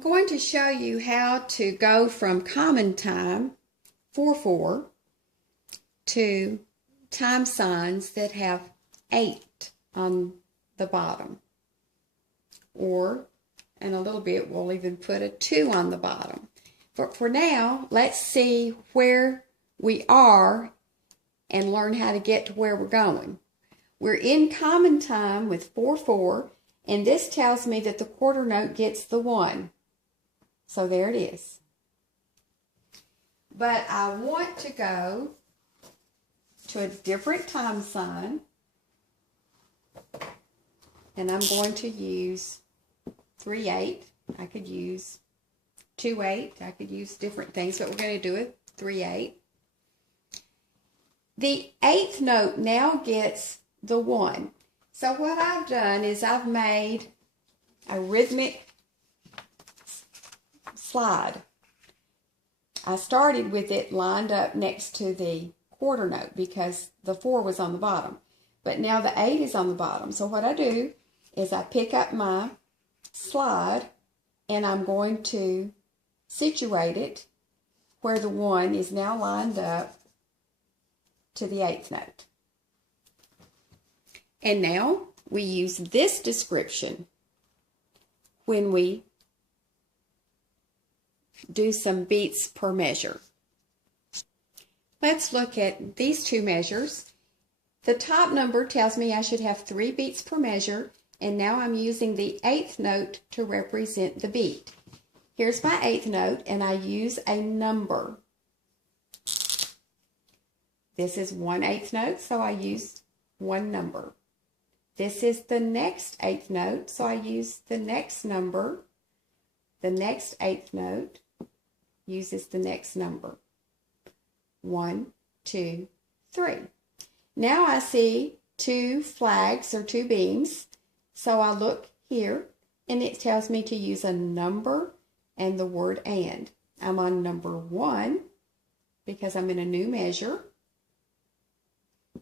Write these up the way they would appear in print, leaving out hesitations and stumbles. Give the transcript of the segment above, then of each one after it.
going to show you how to go from common time, 4-4, to time signs that have 8 on the bottom. Or, in a little bit, we'll even put a 2 on the bottom. But for now, let's see where we are and learn how to get to where we're going. We're in common time with 4-4, and this tells me that the quarter note gets the 1. So there it is. But I want to go to a different time sign, and I'm going to use 3-8. I could use 2-8. I could use different things, but we're going to do it 3-8. The 8th note now gets the 1. So what I've done is I've made a rhythmic slide. I started with it lined up next to the quarter note because the 4 was on the bottom. But now the 8 is on the bottom. So what I do is I pick up my slide and I'm going to situate it where the 1 is now lined up to the 8th note. And now we use this description when we do some beats per measure. Let's look at these two measures. The top number tells me I should have 3 beats per measure, and now I'm using the 8th note to represent the beat. Here's my 8th note, and I use a number. This is 1/8 note, so I used one number. This is the next 8th note, so I use the next number. The next 8th note uses the next number. 1, 2, 3. Now I see 2 flags or 2 beams, so I look here and it tells me to use a number and the word and. I'm on number 1 because I'm in a new measure.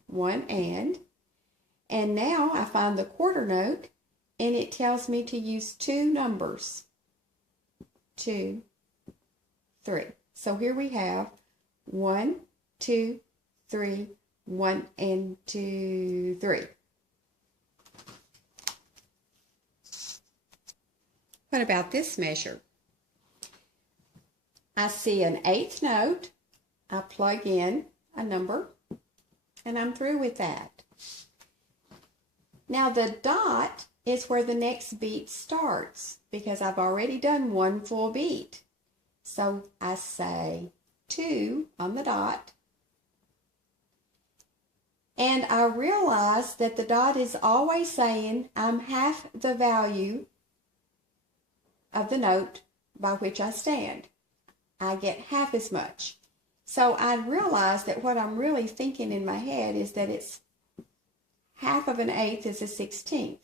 1 and now I find the quarter note and it tells me to use 2 numbers. 2, 3. So here we have 1, 2, 3, 1 and 2, 3. What about this measure? I see an 8th note. I plug in a number and I'm through with that. Now the dot is where the next beat starts because I've already done 1 full beat. So I say 2 on the dot. And I realize that the dot is always saying I'm half the value of the note by which I stand. I get half as much. So I realize that what I'm really thinking in my head is that it's half of an 1/8 is a 1/16.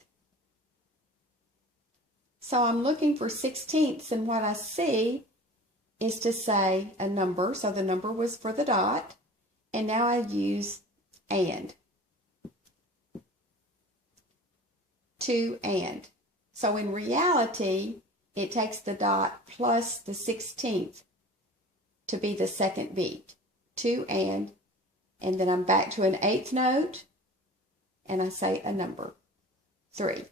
So I'm looking for 1/16, and what I see is to say a number. So the number was for the dot, and now I use and. 2 and. So in reality, it takes the dot plus the 1/16 to be the second beat. 2 and then I'm back to an 8th note, and I say a number. 3.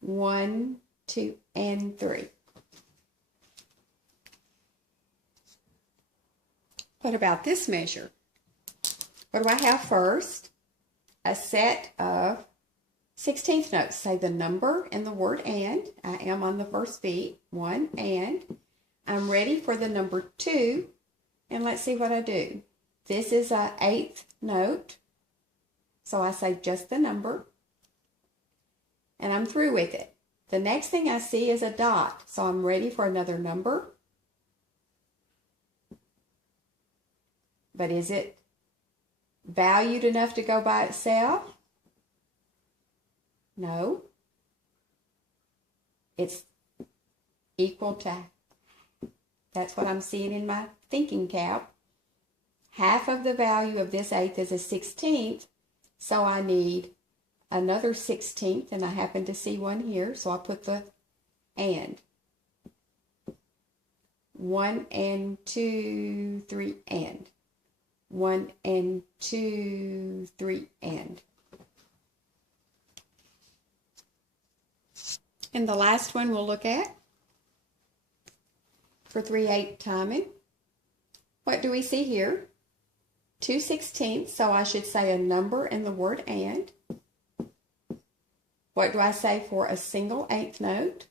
1, 2, and 3. What about this measure? What do I have first? A set of 16th notes. Say the number and the word and. I am on the first beat. 1 and. I'm ready for the number 2. And let's see what I do. This is a 8th note. So I say just the number. And I'm through with it. The next thing I see is a dot. So I'm ready for another number. But is it valued enough to go by itself? No. It's equal to, that's what I'm seeing in my thinking cap. Half of the value of this 1/8 is a 1/16, so I need another 1/16, and I happen to see one here, so I put the and. 1 and 2, 3 and. 1 and 2, 3 and. And the last one we'll look at for 3/8 timing. What do we see here? 2/16, so I should say a number in the word and. What do I say for a single eighth note?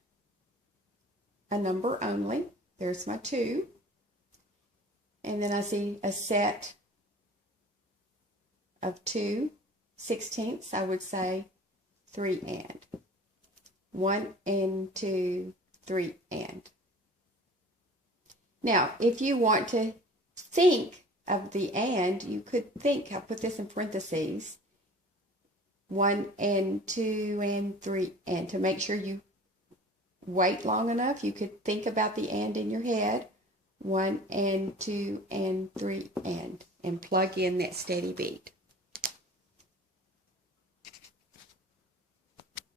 A number only. There's my 2. And then I see a set of 2/16. I would say 3 and. 1 and 2, 3 and. Now, if you want to think of the and, you could think, I'll put this in parentheses, 1 and 2 and 3 and. To make sure you wait long enough, you could think about the and in your head. 1 and 2 and 3 and plug in that steady beat.